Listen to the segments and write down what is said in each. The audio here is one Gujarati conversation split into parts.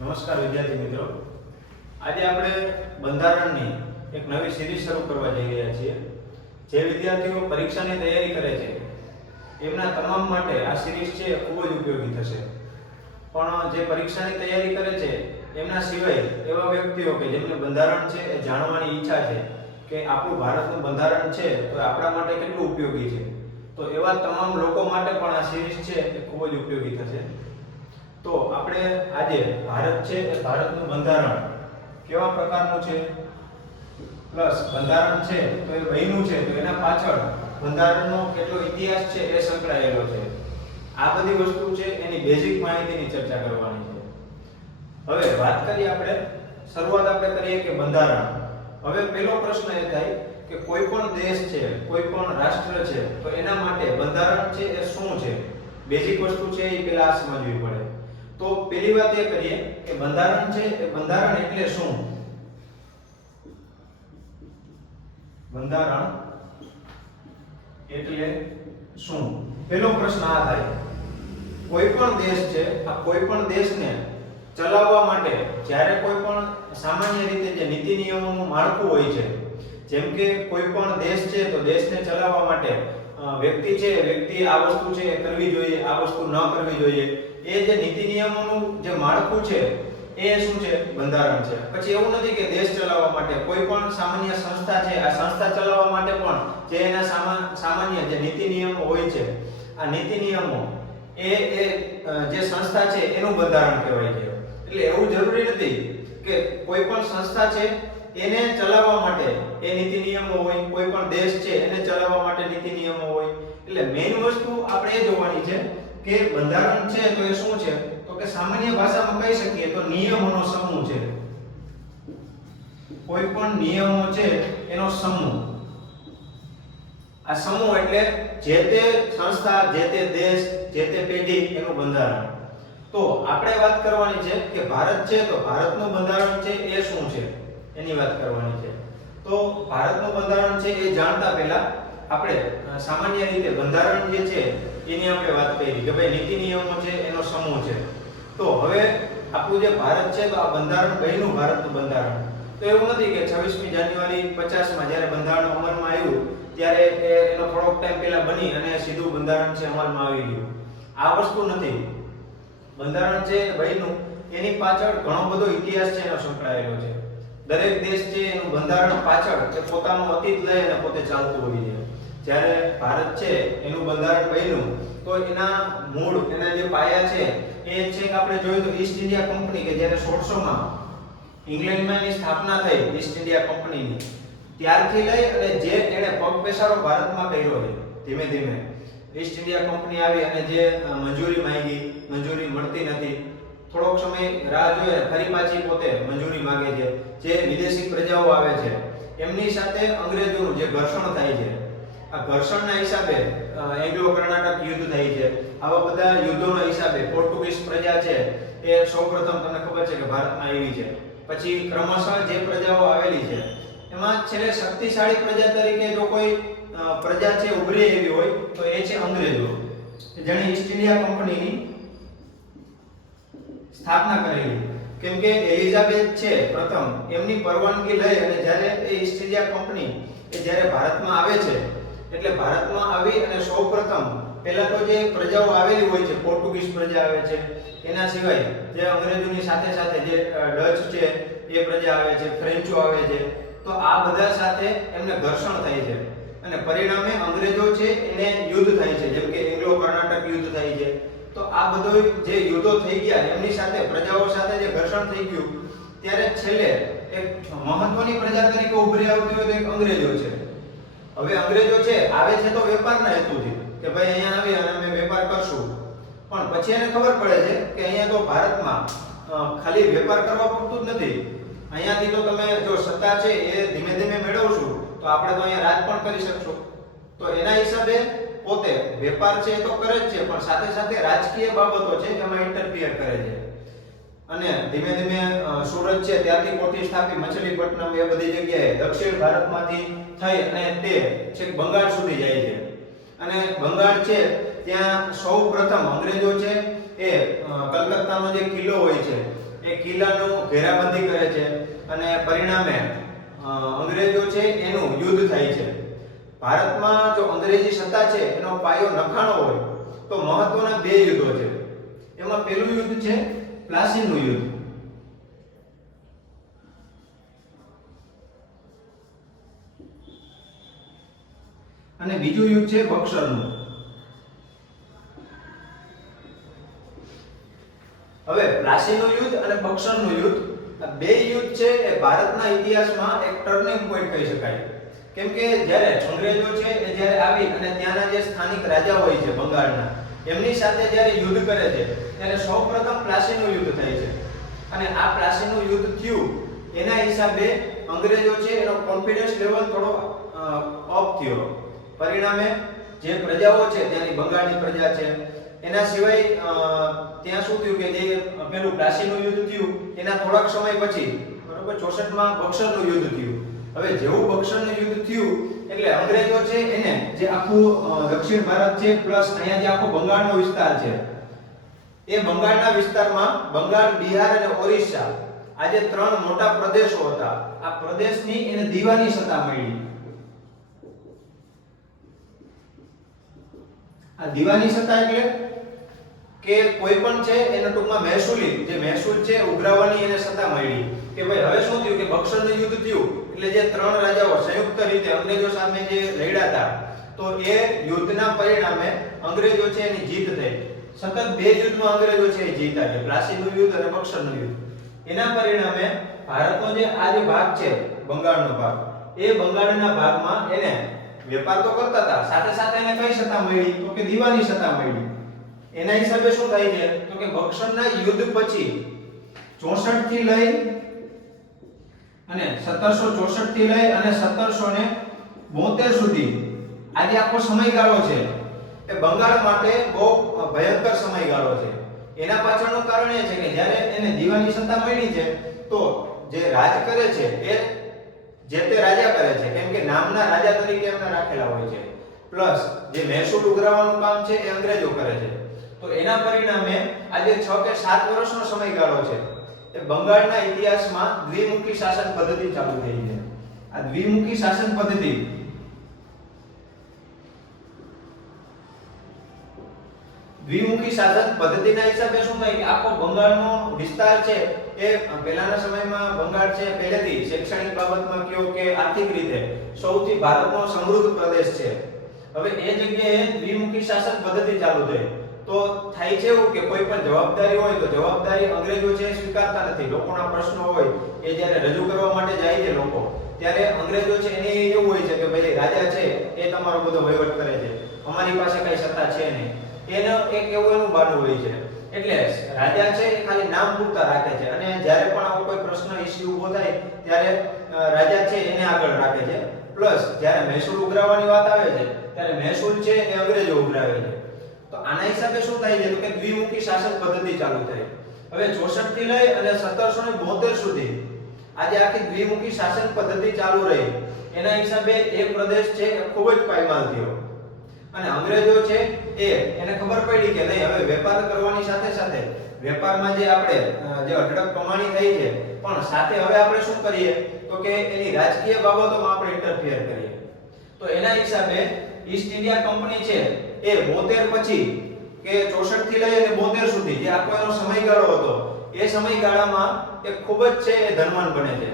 નમસ્કાર વિદ્યાર્થી મિત્રો, આજે આપણે બંધારણની એક નવી સિરીઝ શરૂ કરવા જઈ રહ્યા છીએ. જે વિદ્યાર્થીઓ પરીક્ષાની તૈયારી કરે છે એમના તમામ માટે આ સિરીઝ છે ખૂબ જ ઉપયોગી થશે. પણ જે પરીક્ષાની તૈયારી કરે છે એમના સિવાય એવા વ્યક્તિઓ કે જેમને બંધારણ છે એ જાણવાની ઈચ્છા છે કે આપણું ભારતનું બંધારણ છે તો આપણા માટે કેટલું ઉપયોગી છે, તો એવા તમામ લોકો માટે પણ આ સિરીઝ છે એ ખૂબ જ ઉપયોગી થશે. તો આપણે આજે ભારત છે એ ભારતનું બંધારણ કેવા પ્રકારનું છે પ્લસ બંધારણ છે તો એ બન્યું છે તો એના પાછળ બંધારણનો કેટલો ઇતિહાસ છે એ સંકળાયેલો છે. આ બધી વસ્તુ છે એની બેઝિક માહિતીની ચર્ચા કરવાની છે. હવે વાત કરીએ આપણે, શરૂઆત આપણે કરીએ કે બંધારણ. હવે પહેલો પ્રશ્ન એ થાય કે કોઈ પણ દેશ છે, કોઈ પણ રાષ્ટ્ર છે તો એના માટે બંધારણ છે એ શું છે, બેઝિક વસ્તુ છે એ પહેલા સમજવી પડે. તો પહેલી વાત એ કરીએ કે બંધારણ છે એ બંધારણ એટલે શું. બંધારણ એટલે શું? પહેલો પ્રશ્ન આ થાય. કોઈ પણ દેશ છે, આ કોઈ પણ દેશને ચલાવવા માટે જ્યારે કોઈ પણ સામાન્ય રીતે જે નીતિ નિયમોનું માળખું હોય છે, જેમ કે કોઈ પણ દેશ છે તો દેશને ચલાવવા માટે વ્યક્તિ છે, વ્યક્તિ આ વસ્તુ છે એ કરવી જોઈએ, આ વસ્તુ ન કરવી જોઈએ, એ જે નીતિ નિયમોનું જે માળખું છે એ શું છે? બંધારણ છે. પછી એવું નથી કે દેશ ચલાવવા માટે કોઈ પણ સામાન્ય સંસ્થા છે, આ સંસ્થા ચલાવવા માટે પણ જે એના સામાન્ય જે નીતિ નિયમો હોય છે, આ નીતિ નિયમો એ જે સંસ્થા છે એનું બંધારણ કહેવાય છે. એટલે એવું જરૂરી નથી કે કોઈ પણ સંસ્થા છે એને ચલાવવા માટે એ નીતિ નિયમો હોય, કોઈ પણ દેશ છે એને ચલાવવા માટે નીતિ નિયમો હોય. એટલે મેઈન વસ્તુ આપણે એ જોવાની છે કે બંધારણ છે તો એ શું છે? તો કે સામાન્ય ભાષામાં કહી શકીએ તો નિયમોનો સમૂહ છે. કોઈ પણ નિયમો છે એનો સમૂહ. આ સમૂહ એટલે જે તે સંસ્થા, જે તે દેશ, જે તે પેઢી એનું બંધારણ. તો આપણે વાત કરવાની છે કે ભારત છે તો ભારતનું બંધારણ છે એ શું છે એની વાત કરવાની છે. તો ભારતનું બંધારણ છે એ જાણતા પહેલા આપણે સામાન્ય રીતે બંધારણ જે છે એની આપણે વાત કરી કે ભાઈ નીતિ નિયમો છે એનો સમૂહ છે. તો હવે આપણું જે ભારત છે તો આ બંધારણ બન્યું, ભારતનું બંધારણ. તો એવું નથી કે 26મી જાન્યુઆરી 50માં જ્યારે બંધારણ અમલમાં આવ્યું ત્યારે એનો થોડોક ટાઈમ પહેલા બની અને સીધું બંધારણ છે અમલમાં આવી ગયું. આ વસ્તુ નથી. બંધારણ છે બન્યું એની પાછળ ઘણો બધો ઇતિહાસ છે એનો સંકળાયેલો છે. દરેક દેશ છે એનું બંધારણ પાછળ એ પોતાનો અતીત લઈ અને પોતે ચાલતું હોય છે. જ્યારે ભારત છે એનું બંધારણ બન્યું તો એના મૂળ, એના જે પાયા છે એ છે કે આપણે જોયું તો ઈસ્ટ ઇન્ડિયા કંપની કે જ્યારે 1600માં ઇંગ્લેન્ડમાં એની સ્થાપના થઈ ઈસ્ટ ઇન્ડિયા કંપનીની, ત્યારથી લઈ અને જે એણે પગપેસારો ભારતમાં કર્યો છે ધીમે ધીમે. ઈસ્ટ ઇન્ડિયા કંપની આવી અને જે મંજૂરી માંગી, મંજૂરી મળતી નથી, થોડોક સમય રાહ જોઈએ ફરી પાછી પોતે મંજૂરી માંગે છે. જે વિદેશી પ્રજાઓ આવે છે એમની સાથે અંગ્રેજોનું જે ઘર્ષણ થાય છે, આ ઘર્ષણના હિસાબે એંગ્લો કર્ણાટક યુદ્ધ થાય છે. આવા બધા યુદ્ધોના હિસાબે પોર્ટુગીઝ પ્રજા છે એ સૌપ્રથમ તમને ખબર છે કે ભારતમાં આવી છે. પછી ક્રમશઃ જે પ્રજાઓ આવેલી છે એમાં છેલ્લે શક્તિશાળી પ્રજા તરીકે જો કોઈ પ્રજા છે ઉભરી આવી હોય તો એ છે અંગ્રેજો, જેણે ઈસ્ટ ઇન્ડિયા કંપનીની સ્થાપના કરેલી. કેમ કે એલિઝાબેથ છે પ્રથમ, એમની પરવાનગી લઈ અને જ્યારે એ ઈસ્ટ ઇન્ડિયા કંપની એ જ્યારે ભારતમાં આવે છે એટલે ભારતમાં આવી અને સૌપ્રથમ પહેલા તો જે પ્રજાઓ આવેલી હોય છે, પોર્ટુગીઝ પ્રજા આવે છે, એના સિવાય જે અંગ્રેજોની સાથે સાથે જે ડચ છે એ પ્રજા આવે છે, ફ્રેન્ચો આવે છે, તો આ બધા સાથે એમને ઘર્ષણ થાય છે અને પરિણામે અંગ્રેજો છે એને યુદ્ધ થાય છે. જેમ કે એંગ્લો કર્ણાટક યુદ્ધ થાય છે. તો આ બધું જે યુદ્ધો થઈ ગયા એમની સાથે પ્રજાઓ સાથે જે ઘર્ષણ થઈ ગયું ત્યારે છેલ્લે એક મહત્વની પ્રજા તરીકે ઉભરી આવતી હોય તો એક અંગ્રેજો છે. હવે અંગ્રેજો છે આવે છે તો વેપારના હેતુથી કે ભાઈ અહીંયા આવી અને અમે વેપાર કરશું, પણ પછી એને ખબર પડે છે કે અહીંયા તો ભારતમાં ખાલી વેપાર કરવા પૂરતું જ નથી, અહીંયાથી તો તમે જો સત્તા છે એ ધીમે ધીમે મેળવશું તો આપણે તો અહીંયા રાજ પણ કરી શકશું. તો એના હિસાબે પોતે વેપાર છે એ તો કરે જ છે પણ સાથે સાથે રાજકીય બાબતો છે એમાં ઇન્ટરફિયર કરે છે. અને ધીમે ધીમે સુરત છે ત્યાંથી કોઠી સ્થાપી, મછલીપટ્ટનમ એ બધી જગ્યાએ દક્ષિણ ભારતમાંથી થઈ અને તે છેક બંગાળ સુધી જાય છે. અને બંગાળ છે ત્યાં સૌપ્રથમ અંગ્રેજો છે એ કલકત્તાનો જે કિલ્લો હોય છે એ કિલ્લાનું ઘેરાબંધી કરે છે અને પરિણામે અંગ્રેજો છે એનું યુદ્ધ થાય છે. ભારતમાં જો અંગ્રેજી સત્તા છે એનો પાયો નખાણો હોય તો મહત્વના બે યુદ્ધો છે. એમાં પહેલું યુદ્ધ છે પ્લાસીનું યુદ્ધ અને બીજું યુદ્ધ છે બક્સરનું. હવે પ્લાસીનું યુદ્ધ અને બક્સરનું યુદ્ધ, આ બે યુદ્ધ છે એ ભારતના ઇતિહાસમાં એક ટર્નિંગ પોઈન્ટ કહી શકાય. કેમ કે જ્યારે અંગ્રેજો છે એ જ્યારે આવી અને ત્યાંના જે સ્થાનિક રાજા હોય છે બંગાળના, એમની સાથે જ્યારે યુદ્ધ કરે છે ત્યારે સૌપ્રથમ પ્લાસીનું યુદ્ધ થાય છે. અને આ પ્લાસીનું યુદ્ધ થયું એના હિસાબે અંગ્રેજો છે એનો કોન્ફિડન્સ લેવલ થોડો અપ થયો. પરિણામે જે પ્રજાઓ છે ત્યાંની બંગાળની પ્રજા છે, એના સિવાય ત્યાં શું થયું કે જે પેલું પ્લાસીનું યુદ્ધ થયું એના થોડાક સમય પછી બરોબર 64 માં બક્સરનું યુદ્ધ થયું. હવે જેવું બક્સરનું યુદ્ધ થયું એટલે અંગ્રેજો છે એને જે આખું દક્ષિણ ભારત છે પ્લસ અહીંયા જે આખો બંગાળનો વિસ્તાર છે એ બંગાળના વિસ્તારમાં બંગાળ, બિહાર અને ઓરિસ્સા આ જે ત્રણ મોટા પ્રદેશો હતા, આ પ્રદેશની એને દીવાની સત્તા મળી. આ દીવાની સત્તા એટલે કે કોઈ પણ છે એને ટૂંકમાં મહેસૂલી જે મહેસૂલ છે ઉઘરાવવાની એને સત્તા મળી. કે ભાઈ હવે શું થયું કે બક્સરનું યુદ્ધ થયું એટલે જે ત્રણ રાજાઓ સંયુક્ત રીતે અંગ્રેજો સામે જે લડ્યા હતા તો એ યુદ્ધના પરિણામે અંગ્રેજો છે એની જીત થઈ. સતત બે યુદ્ધમાં અંગ્રેજો છે એ જીત્યા છે, પ્લાસીનું યુદ્ધ અને બક્સરનું યુદ્ધ. એના પરિણામે ભારતનો જે આ જે ભાગ છે બંગાળનો ભાગ, એ બંગાળના ભાગમાં એને વેપાર તો કરતા હતા, સાથે સાથે એને કઈ સત્તા મળી તો કે દીવાની સત્તા મળી. એના હિસાબે શું થાય છે તો કે બક્સરના યુદ્ધ પછી 64 થી લઈ અને 1764 થી લઈ અને 1772 સુધી આ જે આખો સમયગાળો છે એ બંગાળ માટે બહુ ભયંકર સમયગાળો છે. એના પાછળનું કારણ એ છે કે જ્યારે એને દીવાની સત્તા મળી છે તો જે રાજ કરે છે એ જે તે રાજા કરે છે, કેમ કે નામના રાજા તરીકે એમને રાખેલા હોય છે, પ્લસ જે મહેસૂલ ઉઘરાવવાનું કામ છે એ અંગ્રેજો કરે છે. તો એના પરિણામે આજે 6 કે 7 વર્ષનો સમયગાળો છે એ બંગાળના ઇતિહાસમાં દ્વિમુખી શાસન પદ્ધતિ ચાલુ થઈ છે. આ દ્વિમુખી શાસન પદ્ધતિ પદ્ધતિના હિસાબે શું થાય કે આખો બંગાળનો વિસ્તાર છે એ પહેલાના સમયમાં બંગાળ છે પહેલેથી શૈક્ષણિક બાબતમાં કયો કે આર્થિક રીતે સૌથી ભારતનો સમૃદ્ધ પ્રદેશ છે. હવે એ જગ્યાએ દ્વિમુખી શાસન પદ્ધતિ ચાલુ થઈ તો થાય છે એવું કે કોઈ પણ જવાબદારી હોય તો જવાબદારી અંગ્રેજો છે સ્વીકારતા નથી. લોકોના પ્રશ્નો હોય એ જ્યારે રજૂ કરવા માટે જાય છે લોકો, ત્યારે અંગ્રેજો છે એને એવું હોય છે કે ભાઈ રાજા છે એ તમારો બધો વહીવટ કરે છે, અમારી પાસે કઈ સત્તા છે નહીં. એનો એક એવું એનું બાનું હોય છે. એટલે રાજા છે એ ખાલી નામ પૂરતા રાખે છે અને જ્યારે પણ આવો કોઈ પ્રશ્ન ઇસ્યુ ઊભો થાય ત્યારે રાજા છે એને આગળ રાખે છે. પ્લસ જ્યારે મહેસૂલ ઉઘરાવવાની વાત આવે છે ત્યારે મહેસૂલ છે એ અંગ્રેજો ઉઘરાવે છે. તો આના હિસાબે શું થાય છે તો કે દ્વિમુખી શાસન પદ્ધતિ ચાલુ થઈ. હવે 64 થી લઈ અને 1772 સુધી આજે આખી દ્વિમુખી શાસન પદ્ધતિ ચાલુ રહી. એના હિસાબે એ પ્રદેશ છે એ ખૂબ જ પાયમાલ થયો અને અંગ્રેજો છે એને ખબર પડી કે નહીં હવે વેપાર કરવાની સાથે સાથે વેપારમાં જે આપણે જે અઢળક કમાણી થઈ છે પણ સાથે હવે આપણે શું કરીએ તો કે એની રાજકીય બાબતોમાં આપણે ઇન્ટરફિયર કરીએ. તો એના હિસાબે ઈસ્ટ ઇન્ડિયા કંપની છે એ 72 પછી કે 64 થી લઈ અને 72 સુધી જે આખો એનો સમયગાળો હતો એ સમયગાળામાં એ ખૂબ જ છે એ ધનવાન બને છે.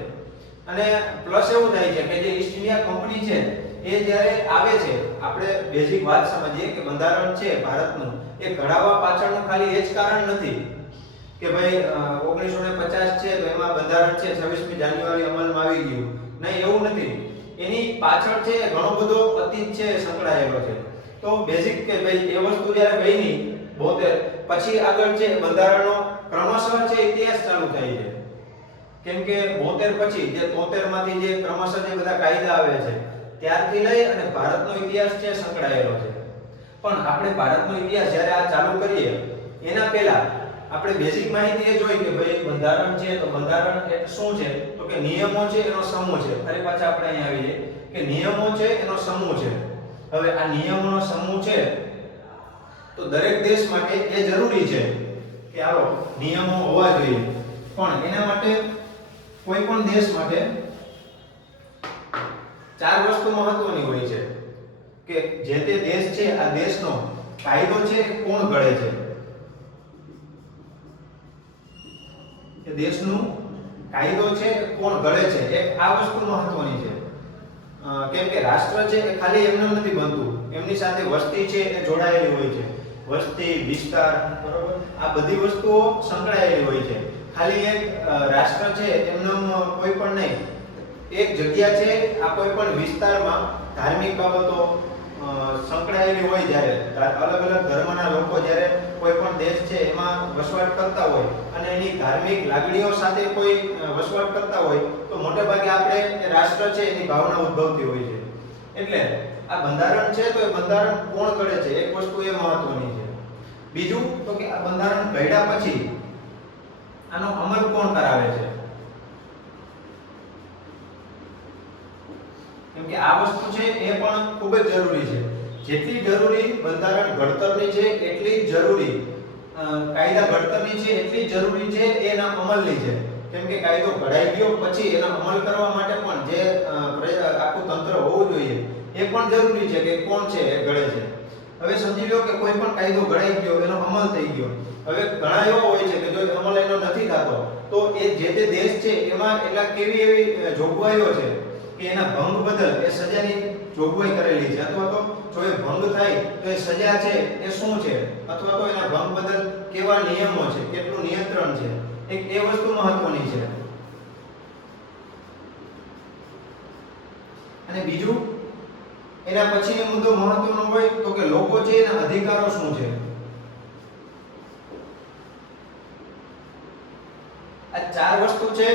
અને પ્લસ એવું થાય છે કે જે ઈસ્ટ ઇન્ડિયા કંપની છે એ જ્યારે આવે છે, આપણે બેઝિક વાત સમજીએ કે બંધારણ છે ભારતનું એ ઘડાવા પાછળનું ખાલી એ જ કારણ નથી કે ભાઈ 1950 છે તો એમાં બંધારણ છે 26મી જાન્યુઆરી અમલમાં આવી ગયું. નહીં, એવું નથી. એની પાછળ છે ઘણો બધો અતીત છે સંકળાયેલો છે. તો બેઝિક કે ભાઈ એ વસ્તુ જ્યારે બની 72 પછી આગળ છે બંધારણનો ક્રમશઃ છે ઇતિહાસ ચાલુ થાય છે. કેમ કે 72 પછી જે 73 માંથી જે ક્રમશઃ જે બધા કાયદા આવે છે ત્યારથી લઈ અને ભારતનો ઇતિહાસ છે સંકળાયેલો છે. પણ આપણે ભારતનો ઇતિહાસ જ્યારે આ ચાલુ કરીએ એના પહેલા આપણે બેઝિક માહિતી એ જોઈ કે ભાઈ બંધારણ છે તો બંધારણ એટલે શું છે તો કે નિયમો છે એનો સમૂહ છે. ફરી પાછા આપણે અહીં આવી જઈએ કે નિયમો છે એનો સમૂહ છે. હવે આ નિયમોનો સમૂહ છે તો દરેક દેશ માટે એ જરૂરી છે કે આવો નિયમો હોવા જોઈએ. પણ એના માટે કોઈ પણ દેશ માટે ચાર વસ્તુ મહત્વની હોય છે કે જે તે દેશ છે આ દેશનો કાયદો છે એ કોણ ઘડે છે, એ દેશનું કાયદો છે એ કોણ ઘડે છે, એક આ વસ્તુ મહત્વની છે. કેમ કે રાષ્ટ્ર છે એ ખાલી એમને નથી બનતું, એમની સાથે વસ્તી છે એ જોડાયેલી હોય છે, વસ્તી વિસ્તાર બરોબર આ બધી વસ્તુઓ સંકળાયેલી હોય છે. ખાલી એક રાષ્ટ્ર છે એમનું કોઈ પણ નહીં, એક જગ્યા છે આ કોઈ પણ વિસ્તારમાં ધાર્મિક બાબતો સંકળાયેલી હોય, જ્યારે અલગ અલગ ધર્મના લોકો જ્યારે કોઈ પણ દેશ છે એમાં વસવાટ કરતા હોય અને એની ધાર્મિક લાગણીઓ સાથે કોઈ વસવાટ કરતા હોય તો મોટે ભાગે આપણે એ રાષ્ટ્ર છે એની ભાવના ઉદ્ભવતી હોય છે. એટલે આ બંધારણ છે તો એ બંધારણ કોણ ઘડે છે એક વસ્તુ એ મહત્વની છે. બીજું તો કે આ બંધારણ ઘડ્યા પછી આનો અમલ કોણ કરાવે છે, કેમ કે આ વસ્તુ છે એ પણ ખૂબ જ જરૂરી છે. જેટલી જરૂરી બંધારણ ઘડતરની છે એટલી જ જરૂરી કાયદા ઘડતરની છે એટલી જ જરૂરી છે એના અમલની છે. કેમ કે કાયદો ઘડાઈ ગયો પછી એનો અમલ કરવા માટે પણ જે આખું તંત્ર હોવું જોઈએ એ પણ જરૂરી છે કે કોણ છે એ ઘડે છે. હવે સમજી લો કે કોઈ પણ કાયદો ઘડાઈ ગયો, એનો અમલ થઈ ગયો, હવે ઘણા એવા હોય છે કે જો અમલ એનો નથી થતો તો એ જે તે દેશ છે એમાં એટલા કેવી એવી જોગવાઈઓ છે કે એના ભંગ બદલ એ સજાની જોગવાઈ કરેલી છે, અથવા તો જો એ ભંગ થાય તો એ સજા છે એ શું છે, અથવા તો એના ભંગ બદલ કેવા નિયમો છે, કેટલું નિયંત્રણ છે, એક એ વસ્તુ મહત્વની છે. અને બીજું એના પછીનો મુદ્દો મહત્વનો હોય તો કે લોકો છે એના અધિકારો શું છે. આ ચાર વસ્તુ છે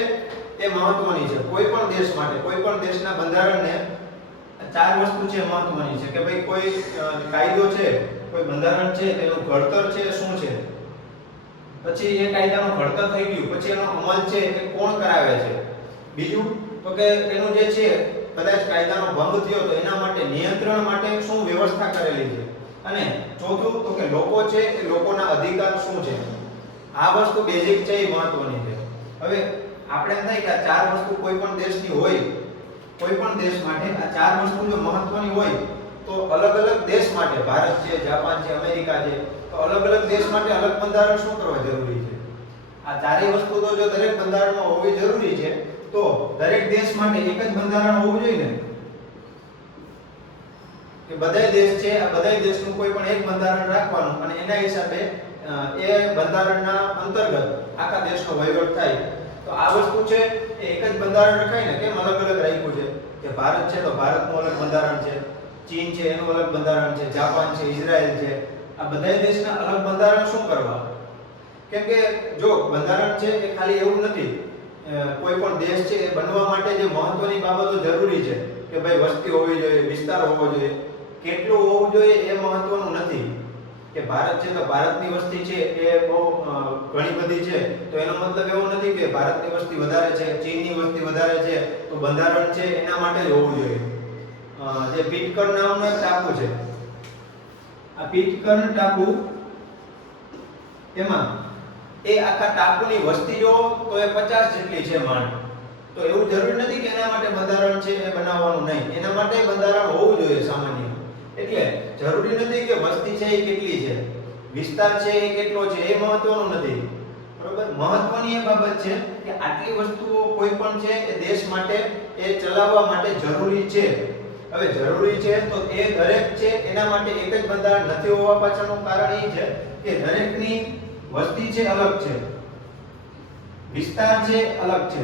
તે મહત્વની છે કોઈ પણ દેશ માટે. કોઈ પણ દેશના બંધારણને ચાર વસ્તુ છે મહત્વની છે કે ભાઈ કોઈ કાયદો છે, કોઈ બંધારણ છે તેનું ઘડતર છે શું છે, પછી એ કાયદાનું ઘડતર થઈ ગયું પછી એનો અમલ છે એ કોણ કરાવે છે, બીજું તો કે એનું જે છે કદાચ કાયદાનો ભંગ થયો તો એના માટે નિયંત્રણ માટે શું વ્યવસ્થા કરેલી છે, અને ચોથું તો કે લોકો છે એ લોકોના અધિકાર શું છે. આ વસ્તુ બેઝિક છે એ મહત્વની છે. હવે આપણે એમ થાય કે આ ચાર વસ્તુ કોઈ પણ દેશની હોય, કોઈ પણ દેશ માટે આ ચાર વસ્તુ જો મહત્વની હોય તો અલગ અલગ દેશ માટે, ભારત છે, જાપાન છે, અમેરિકા છે, તો અલગ અલગ દેશ માટે અલગ બંધારણ શું કરવા જરૂરી છે. આ ચારેય વસ્તુ તો જો દરેક બંધારણમાં હોવી જરૂરી છે તો દરેક દેશ માટે એક જ બંધારણ હોવું જોઈએ ને, કે બધા દેશ છે આ બધા દેશનું કોઈ પણ એક બંધારણ રાખવાનું અને એના હિસાબે એ બંધારણના અંતર્ગત આખા દેશનો વહીવટ થાય. તો આ વસ્તુ છે એ એક જ બંધારણ રખાય ને, કેમ અલગ અલગ રાખ્યું છે કે ભારત છે તો ભારતનું અલગ બંધારણ છે, ચીન છે એનું અલગ બંધારણ છે, જાપાન છે, ઇઝરાયલ છે, આ બધા દેશના અલગ બંધારણ શું કરવા. કેમ કે જો બંધારણ છે એ ખાલી એવું નથી, કોઈ પણ દેશ છે એ બનવા માટે જે મહત્વની બાબતો જરૂરી છે કે ભાઈ વસ્તી હોવી જોઈએ, વિસ્તાર હોવો જોઈએ, કેટલું હોવું જોઈએ એ મહત્વનું નથી. કે ભારત છે તો ભારતની વસ્તી છે એ બહુ ઘણી બધી છે તો એનો મતલબ એવો નથી કે ભારતની વસ્તી વધારે છે, ચીનની વસ્તી વધારે છે તો બંધારણ છે એના માટે જ હોવું જોઈએ. જે પીટકર્ન નામનો એક ટાપુ છે, આ પીટકર્ન ટાપુ એમાં એ આખા ટાપુની વસ્તી જો તો એ 50 જેટલી છે માંડ. તો એવું જરૂરી નથી કે એના માટે બંધારણ છે એ બનાવવાનું નહીં, એના માટે બંધારણ હોવું જોઈએ સામાન્ય. એટલે જરૂરી નથી કે વસ્તી છે એ કેટલી છે, વિસ્તાર છે એ કેટલો છે એ મહત્વનું નથી, બરોબર. મહત્વની એ બાબત છે કે આટલી વસ્તુઓ કોઈ પણ છે એ દેશ માટે એ ચલાવવા માટે જરૂરી છે. હવે જરૂરી છે તો એ દરેક છે એના માટે એક જ બંધારણ નથી હોવા પાછળનું કારણ એ છે કે દરેકની વસ્તી છે અલગ છે, વિસ્તાર છે અલગ છે,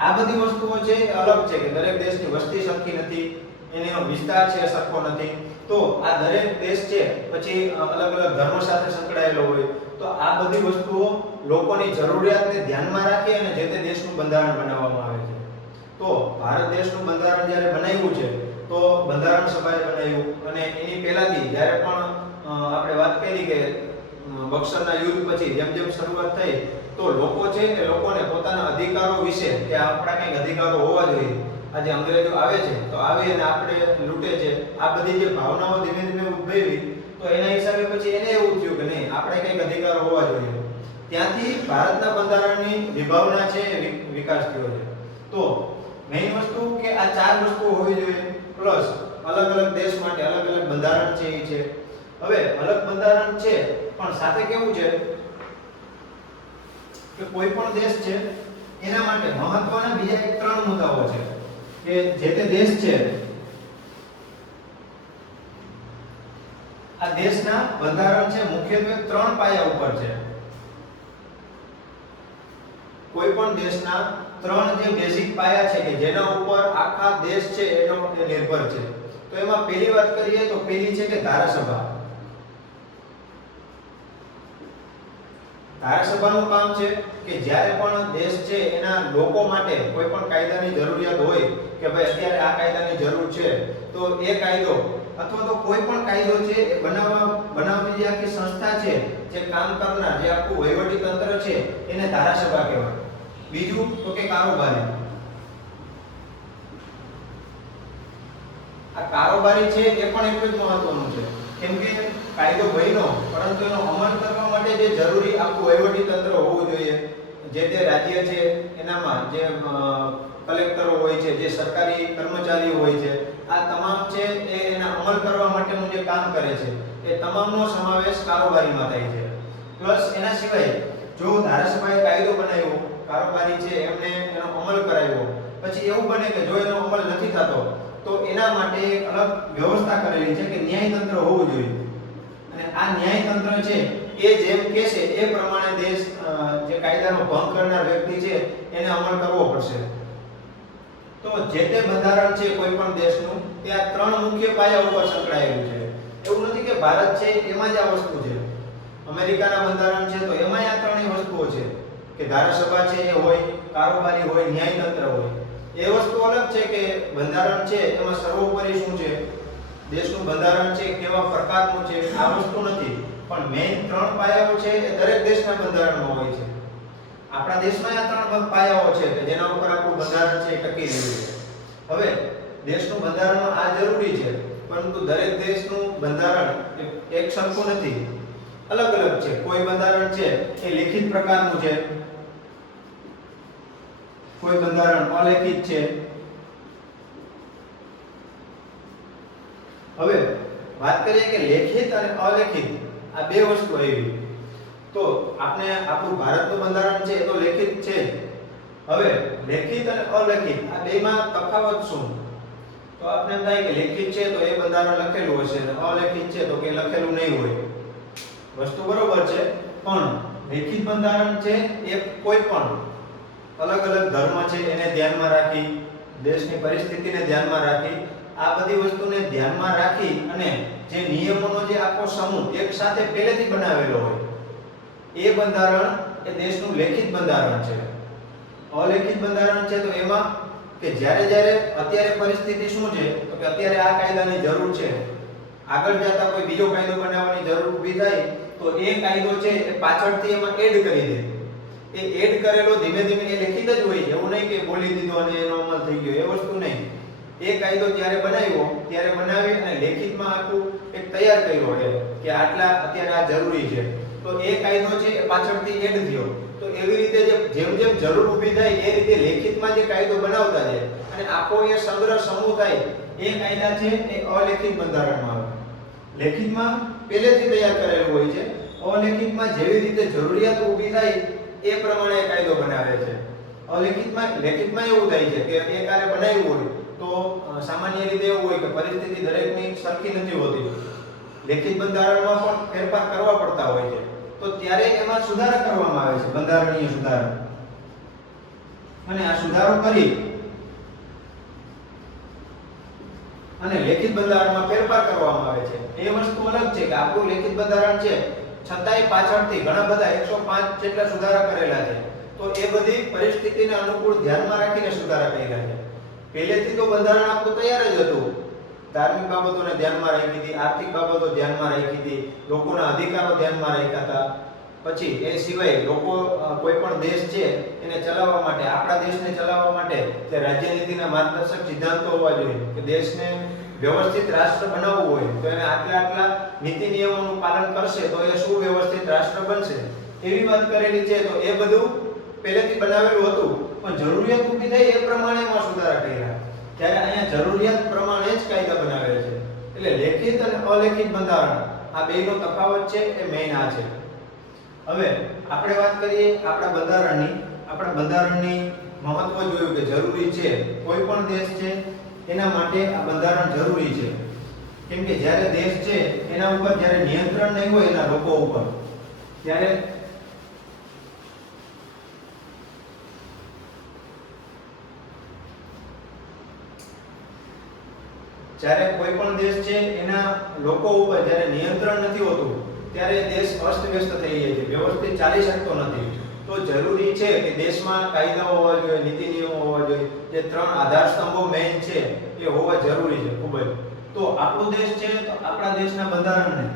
આ બધી વસ્તુઓ છે એ અલગ છે કે દરેક દેશની વસ્તી સરખી નથી, એનો વિસ્તાર છે સરખો નથી. તો આ દરેક દેશ છે પછી અલગ અલગ ધર્મ સાથે સંકળાયેલો હોય તો આ બધી વસ્તુઓ લોકોની જરૂરિયાતને ધ્યાનમાં રાખી અને જે તે દેશનું બંધારણ બનાવવામાં આવે છે. તો ભારત દેશનું બંધારણ જ્યારે બનાવ્યું છે તો બંધારણ સભાએ બનાવ્યું અને એની પહેલાથી જ્યારે પણ આપણે વાત કરી કે બક્સરના યુદ્ધ પછી જેમ જેમ શરૂઆત થઈ તો લોકો છે એ લોકોને પોતાના અધિકારો વિશે કે આપણા કંઈક અધિકારો હોવા જોઈએ, આજે અંગ્રેજો આવે છે તો આવી અને આપણે લૂંટે છે, આ બધી જે ભાવનાઓ ધીમે ધીમે ઉદ્ભવી તો એના હિસાબે પછી એને એવું થયું કે નહીં આપણે કંઈક અધિકારો હોવા જોઈએ. ત્યાંથી ભારતના બંધારણની વિભાવના છે એ વિકાસ થયો છે. તો મેઇન વસ્તુ કે આ ચાર વસ્તુઓ હોવી જોઈએ, પ્લસ અલગ અલગ દેશ માટે અલગ અલગ બંધારણ છે એ છે. હવે અલગ બંધારણ છે પણ સાથે કેવું છે કે કોઈ પણ દેશ છે એના માટે મહત્વના બીજા એક ત્રણ મુદ્દાઓ છે કે જે તે દેશ છે આ દેશના બંધારણ છે મુખ્યત્વે ત્રણ પાયા ઉપર છે. કોઈ પણ દેશના ત્રણ જે બેઝિક પાયા છે કે જેના ઉપર આખા દેશ છે એનો નિર્ભર છે. તો એમાં પહેલી વાત કરીએ તો પહેલી છે કે ધારાસભા. ધારાસભાનું કામ છે કે જ્યારે પણ દેશ છે એના લોકો માટે કોઈ પણ કાયદાની જરૂરિયાત હોય કે ભાઈ અત્યારે આ કાયદાની જરૂર છે, તો એ કાયદો અથવા તો કોઈ પણ કાયદો છે એ બનાવતી જે આખી સંસ્થા છે, જે કામ કરનાર જે આખું વહીવટી તંત્ર છે એને ધારાસભા કહેવાય. બીજું તો કે કારોબારી. આ કારોબારી છે એ પણ એટલું જ મહત્વનું છે કેમ કે કાયદો બન્યો પરંતુ એનો અમલ કરવા માટે જે જરૂરી આખું વહીવટી તંત્ર હોવું જોઈએ, જે તે રાજ્ય છે એનામાં જે કલેક્ટરો હોય છે, જે સરકારી કર્મચારીઓ હોય છે, આ તમામ છે એ એના અમલ કરવા માટેનું જે કામ કરે છે એ તમામનો સમાવેશ કારોબારીમાં થાય છે. પ્લસ એના સિવાય જો ધારાસભાએ કાયદો બનાવ્યો, કારોબારી છે એમને એનો અમલ કરાવ્યો, પછી એવું બને કે જો એનો અમલ નથી થતો તો એના માટે એક અલગ વ્યવસ્થા કરેલી છે કે ન્યાયતંત્ર હોવું જોઈએ. અને આ ન્યાયતંત્ર છે એ જેમ કહેશે એ પ્રમાણે દેશ જે કાયદાનો ભંગ કરનાર વ્યક્તિ છે એને અમલ કરવો પડશે. તો જે તે બંધારણ છે કોઈ પણ દેશનું તે આ ત્રણ મુખ્ય પાયા ઉપર સંકળાયેલું છે. એવું નથી કે ભારત છે એમાં જ આ વસ્તુ છે. અમેરિકાના બંધારણ છે તો એમાં આ ત્રણેય વસ્તુઓ છે કે ધારાસભા છે એ હોય, કારોબારી હોય, ન્યાયતંત્ર હોય. એ વસ્તુ અલગ છે કે બંધારણ છે એમાં સર્વોપરી શું છે, દેશનું બંધારણ છે કેવા પ્રકારનું છે, આ વસ્તુ નથી. પણ મેઇન ત્રણ પાયાઓ છે એ દરેક દેશના બંધારણમાં હોય છે. આપણા દેશમાં આ ત્રણ પાયાઓ છે કે જેના ઉપર આપણું બંધારણ છે એ ટકી રહ્યું છે. હવે દેશનું બંધારણ આ જરૂરી છે પરંતુ દરેક દેશનું બંધારણ એક સરખું નથી, અલગ અલગ છે. કોઈ બંધારણ છે એ લિખિત પ્રકારનું છે, કોઈ બંધારણ અલેખિત છે. હવે વાત કરીએ કે લેખિત અને અલેખિત આ બે વસ્તુ આવી. તો આપણે આપણું ભારતનું બંધારણ છે એ તો લેખિત છે જ. હવે લેખિત અને અલેખિત આ બેમાં તફાવત શું? તો આપણે એમ થાય કે લેખિત છે તો એ બંધારણ લખેલું હશે અને અલેખિત છે તો કે લખેલું નહીં હોય. વસ્તુ બરોબર છે પણ લેખિત બંધારણ છે એ કોઈ પણ અલગ અલગ ધર્મ છે એને ધ્યાનમાં રાખી, દેશની પરિસ્થિતિને ધ્યાનમાં રાખી, આ બધી વસ્તુને ધ્યાનમાં રાખી અને જે નિયમોનો જે આખો સમૂહ એક સાથે પહેલેથી બનાવેલો હોય એ બંધારણ એ દેશનું લેખિત બંધારણ છે. અલેખિત બંધારણ છે તો એમાં કે જ્યારે અત્યારે પરિસ્થિતિ શું છે તો કે અત્યારે આ કાયદાની જરૂર છે, આગળ જતા કોઈ બીજો કાયદો બનાવવાની જરૂર ઊભી થાય તો એ કાયદો છે એ પાછળથી એમાં એડ કરી દે. એ એડ કરેલો ધીમે ધીમે એ લેખિત જ હોય, એવું નહીં કે બોલી દીધો અને એનો અમલ થઈ ગયો, એ વસ્તુ નહીં. એ કાયદો ત્યારે બનાવ્યો ત્યારે બનાવી અને લેખિતમાં આખું એક તૈયાર કર્યો કે આટલા અત્યારે આ જરૂરી છે તો એ કાયદો છે એ પાછળથી એડ થયો. તો એવી રીતે જેમ જેમ જરૂર ઊભી થાય એ રીતે લેખિતમાં જે કાયદો બનાવતા જાય અને આખો એ સંગ્રહ સમૂહ થાય એ કાયદા છે એ અલેખિત બંધારણમાં આવે. લેખિતમાં પહેલેથી તૈયાર કરેલું હોય છે, અલેખિતમાં જેવી રીતે જરૂરિયાત ઊભી થાય એ પ્રમાણે કાયદો બનાવે છે. લેખિતમાં એવું થાય છે કે એ કાર્ય બનાવ્યું હોય તો સામાન્ય રીતે એવું હોય કે પરિસ્થિતિ દરેકની સરખી નથી હોતી. લેખિત બંધારણમાં પણ ફેરફાર કરવા પડતા હોય છે તો ત્યારે એમાં સુધારા કરવામાં આવે છે, બંધારણીય સુધારા. અને આ સુધારો કરી અને લેખિત બંધારણમાં ફેરફાર કરવામાં આવે છે. એ વસ્તુ અલગ છે કે આપણું લેખિત બંધારણ છે છતાંય પાછળથી ઘણા બધા 105 જેટલા સુધારા કરેલા છે. તો એ બધી પરિસ્થિતિને અનુકૂળ ધ્યાનમાં રાખીને સુધારા કર્યા છે. પહેલેથી તો બંધારણ આપણું તૈયાર જ હતું. ધાર્મિક બાબતોને ધ્યાનમાં રાખી હતી, આર્થિક બાબતો ધ્યાનમાં રાખી હતી, લોકોના અધિકારો ધ્યાનમાં રાખ્યા હતા. પછી એ સિવાય લોકો કોઈ પણ દેશ છે એને ચલાવવા માટે, આપણા દેશને ચલાવવા માટે જે રાજ્યનીતિના માર્ગદર્શક સિદ્ધાંતો હોવા જોઈએ કે દેશને વ્યવસ્થિત રાષ્ટ્ર બનાવવું હોય તો એને આટલા નીતિ નિયમોનું પાલન કરશે તો એ સુવ્યવસ્થિત રાષ્ટ્ર બનશે. એ એવી વાત કરેલી છે. તો એ બધું પહેલેથી બનાવેલું હતું, પણ જરૂરિયાત ઊભી થઈ એ પ્રમાણે એમાં સુધારા કર્યા. ત્યારે અહીંયા જરૂરિયાત પ્રમાણે જ કાયદા બનાવેલ છે. એટલે લેખિત અને અલેખિત બંધારણ આ બેનો તફાવત છે એ મેઈન આ છે. હવે આપણે વાત કરીએ આપણા બંધારણની મહત્વ જોયું કે જરૂરી છે. કોઈ પણ દેશ છે એના માટે આ બંધારણ જરૂરી છે. કેમ કે જ્યારે દેશ છે એના ઉપર જ્યારે નિયંત્રણ નહીં હોય એના લોકો ઉપર, ત્યારે કોઈ પણ દેશ છે એના લોકો ઉપર જ્યારે નિયંત્રણ નથી હોતું ત્યારે દેશ અસ્તવ્યસ્ત થઈ જાય છે, વ્યવસ્થિત ચાલી શકતો નથી. તો જરૂરી છે કે દેશમાં કાયદાઓ હોવા જોઈએ, નીતિ નિયમો હોવા જોઈએ. જે ત્રણ આધાર સ્તંભો મેઇન છે એ હોવા જરૂરી છે ખૂબ જ. તો આપણો દેશ છે તો આપણા દેશના બંધારણને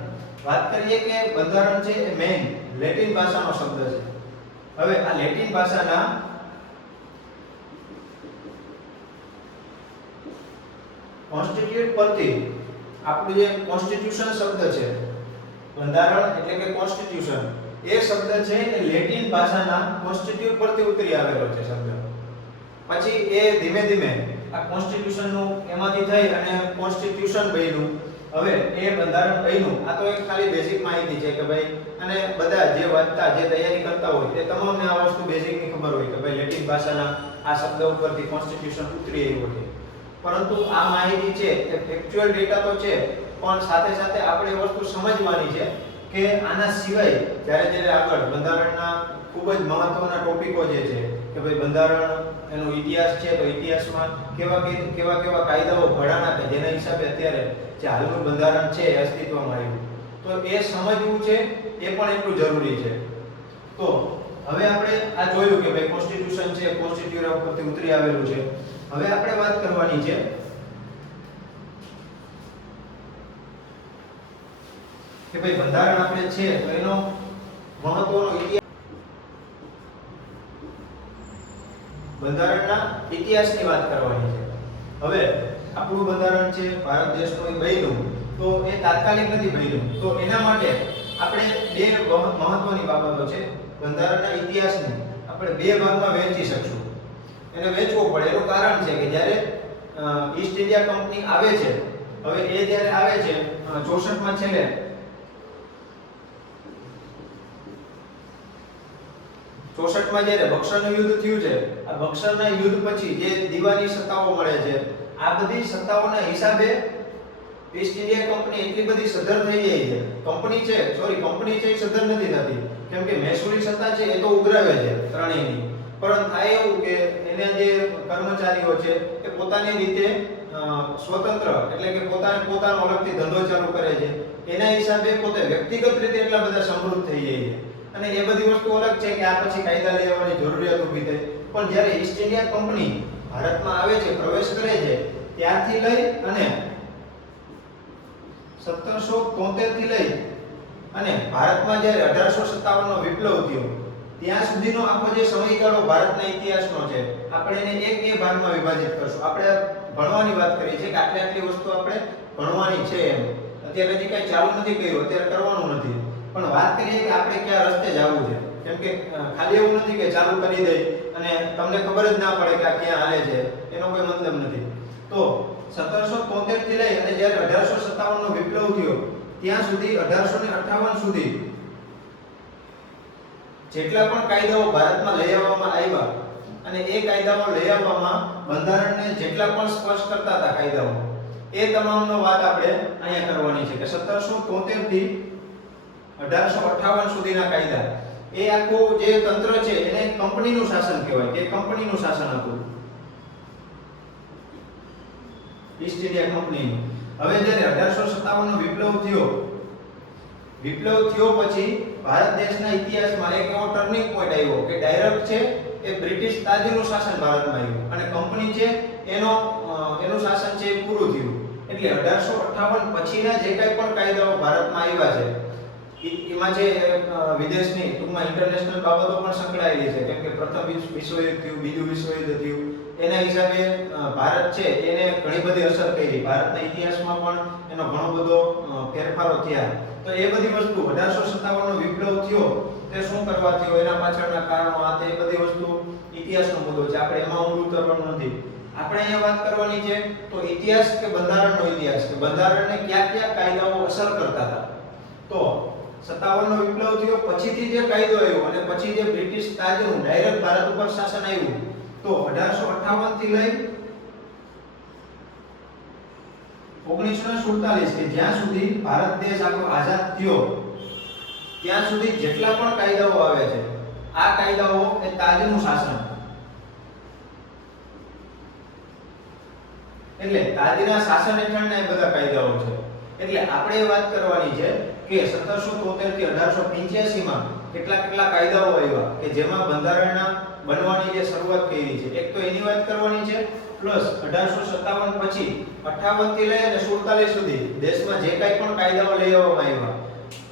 વાત કરીએ કે બંધારણ છે એ મેઇન લેટિન ભાષાનો શબ્દ છે. હવે આ લેટિન ભાષાના કોન્સ્ટિટ્યુટ પરથી આપણું જે કોન્સ્ટિટ્યુશન શબ્દ છે, બંધારણ એટલે કે કોન્સ્ટિટ્યુશન, એ શબ્દ છે એ લેટિન ભાષાના કોન્સ્ટિટ્યુટ પરથી ઉતરી આવેલો છે શબ્દ. પછી એ ધીમે ધીમે આ કોન્સ્ટિટ્યુશન નું એમાંથી થઈ અને કોન્સ્ટિટ્યુશન બન્યું. હવે એ બંધારણ બન્યું. આ તો એક ખાલી બેઝિક માહિતી છે કે ભાઈ, અને બધા જે વાંચતા જે તૈયારી કરતા હોય એ તમામને આ વસ્તુ બેઝિક ની ખબર હોય કે ભાઈ લેટિન ભાષાના આ શબ્દ ઉપરથી કોન્સ્ટિટ્યુશન ઉતરી આવ્યું છે. પરંતુ આ માહિતી છે એ ફેક્ચ્યુઅલ ડેટા તો છે, પણ સાથે સાથે આપણે એ વસ્તુ સમજવાની છે કે આના સિવાય જ્યારે આગળ બંધારણના ખૂબ જ મહત્વના ટોપિકો જે છે કે ભાઈ બંધારણ એનો ઇતિહાસ છે, તો ઇતિહાસમાં કેવા કાયદાઓ ઘડાના કે જેના હિસાબે અત્યારે જે હાલનું બંધારણ છે એ અસ્તિત્વમાં આવ્યું. તો એ સમજવું છે એ પણ એટલું જરૂરી છે. તો હવે આપણે આ જોયું કે ભાઈ કોન્સ્ટિટ્યુશન છે, કોન્સ્ટિટ્યુટ ઉપરથી ઉતરી આવેલું છે. હવે આપણે વાત કરવાની છે કે ભાઈ બંધારણ આપણે છે તો એનો મહત્વનો ઇતિહાસ, બંધારણના ઇતિહાસની વાત કરવાની છે. હવે આપણું બંધારણ છે ભારત દેશનું બન્યું તો એ તાત્કાલિક નથી બન્યું. તો એના માટે આપણે બે મહત્વની બાબતો છે. બંધારણના ઇતિહાસને આપણે બે ભાગમાં વહેંચી શકશું. એને વહેંચવો પડે એનું કારણ છે કે જ્યારે ઈસ્ટ ઇન્ડિયા કંપની આવે છે, હવે એ જ્યારે આવે છે 64 માં છેલ્લે 64 માં જ્યારે બક્સરનું યુદ્ધ થયું છે, આ બક્સરના યુદ્ધ પછી જે દીવાની સત્તાઓ મળે છે, આ બધી સત્તાઓના હિસાબે ઈસ્ટ ઇન્ડિયા કંપની એટલી બધી સદ્ધર થઈ ગઈ છે. કંપની છે એ સદ્ધર નથી થતી, કેમ કે મહેસૂલી સત્તા છે એ તો ઉઘરાવે છે ત્રણેયની. પરંતુ થાય એવું કે એના જે કર્મચારીઓ છે એ પોતાની રીતે સ્વતંત્ર એટલે કે પોતાનો અલગથી ધંધો ચાલુ કરે છે. એના હિસાબે પોતે વ્યક્તિગત રીતે એટલા બધા સમૃદ્ધ થઈ જાય છે. અને એ બધી વસ્તુ અલગ છે કે આ પછી કાયદા લઈ આવવાની જરૂરિયાત ઊભી થઈ. પણ જ્યારે ઈસ્ટ ઇન્ડિયા કંપની ભારતમાં આવે છે, પ્રવેશ કરે છે, ત્યારથી લઈ અને 1773 થી લઈ અને ભારતમાં જ્યારે 1857 નો વિપ્લવ થયો ત્યાં સુધીનો આખો જે સમયગાળો ભારતના ઇતિહાસનો છે, આપણે એને એક ભાગમાં વિભાજિત કરશું. આપણે ભણવાની વાત કરી છે કે આટલી વસ્તુ આપણે ભણવાની છે એમ. અત્યારે હજી કઈ ચાલુ નથી કર્યું, અત્યારે કરવાનું નથી, પણ વાત કરીએ કે આપણે કયા રસ્તે જવું છે. કેમ કે ખાલી એવું નથી કે ચાલુ કરી દઈ અને તમને ખબર જ ના પડે કે આ ક્યાં હાલે છે, એનો કોઈ મતલબ નથી. તો 1773 થી લઈ અને જ્યારે 1857 નો વિપ્લવ થયો ત્યાં સુધી 1858 સુધી જેટલા પણ કાયદાઓ ભારતમાં લઈ આવવામાં આવ્યા અને એ કાયદાઓ લઈ આવવામાં બંધારણને જેટલા પણ સ્પર્શ કરતા હતા કાયદાઓ, એ તમામનો વાત આપણે અહીંયા કરવાની છે કે 1773 થી 1858 સુધીના કાયદા, એ આખું જે તંત્ર છે એને કંપનીનું શાસન કહેવાય કે કંપનીનું શાસન હતું, ઈસ્ટ ઇન્ડિયા કંપનીનું. હવે જ્યારે 1857 નો વિપ્લવ થયો પછી ભારત દેશના ઇતિહાસમાં એક એવો ટર્નિંગ પોઈન્ટ આવ્યો કે ડાયરેક્ટ છે એ બ્રિટિશ તાજનું શાસન ભારતમાં આવ્યું અને કંપની છે એનું શાસન છે એ પૂરું થયું. એટલે 1858 પછીના જે કંઈ પણ કાયદાઓ ભારતમાં આવ્યા છે એમાં જે વિદેશની ટૂંકમાં ઇન્ટરનેશનલ બાબતો પણ સંકળાયેલી છે. કેમ કે પ્રથમ વિશ્વયુદ્ધ થયું, બીજું વિશ્વયુદ્ધ થયું, એના હિસાબે ભારત છે એને ઘણી બધી અસર કરી. ભારતના ઇતિહાસમાં પણ એનો ઘણો બધો ફેરફારો થયા. તો એ બધી વસ્તુ 1857 નો વિપ્લવ થયો તે શું કરવાથી હોય, એના પાછળના કારણો, આ તે બધી વસ્તુ ઇતિહાસનો મુદ્દો છે. આપણે એમાં ઊંડું ઉતરવાનું નથી. આપણે અહીંયા વાત કરવાની છે તો ઇતિહાસ કે બંધારણનો ઇતિહાસ, કે બંધારણને કયા કયા કાયદાઓ અસર કરતા હતા. તો 57નો વિપ્લવ થયો, પછીથી જે કાયદો આવ્યો અને પછી જે બ્રિટિશ તાજનું ડાયરેક્ટ ભારત ઉપર શાસન આવ્યું, તો 1858 થી લઈ 1947 કે જ્યાં સુધી ભારત દેશ આપણો આઝાદ થયો ત્યાં સુધી જેટલા પણ કાયદાઓ આવે છે, આ કાયદાઓ એ તાજનું શાસન, એટલે તાજના શાસન હેઠળના એ બધા કાયદાઓ છે. એટલે આપણે એ વાત કરવાની છે કે 1773 થી 1885 માં કેટલા કાયદાઓ આવ્યા કે જેમાં બંધારણના બનવાની જે શરૂઆત કરી છે. એક તો એની વાત કરવાની છે, પ્લસ 1857 પછી 58 થી લઈ અને 47 સુધી દેશમાં જે કાંઈ પણ કાયદાઓ લઈ આવવામાં આવ્યા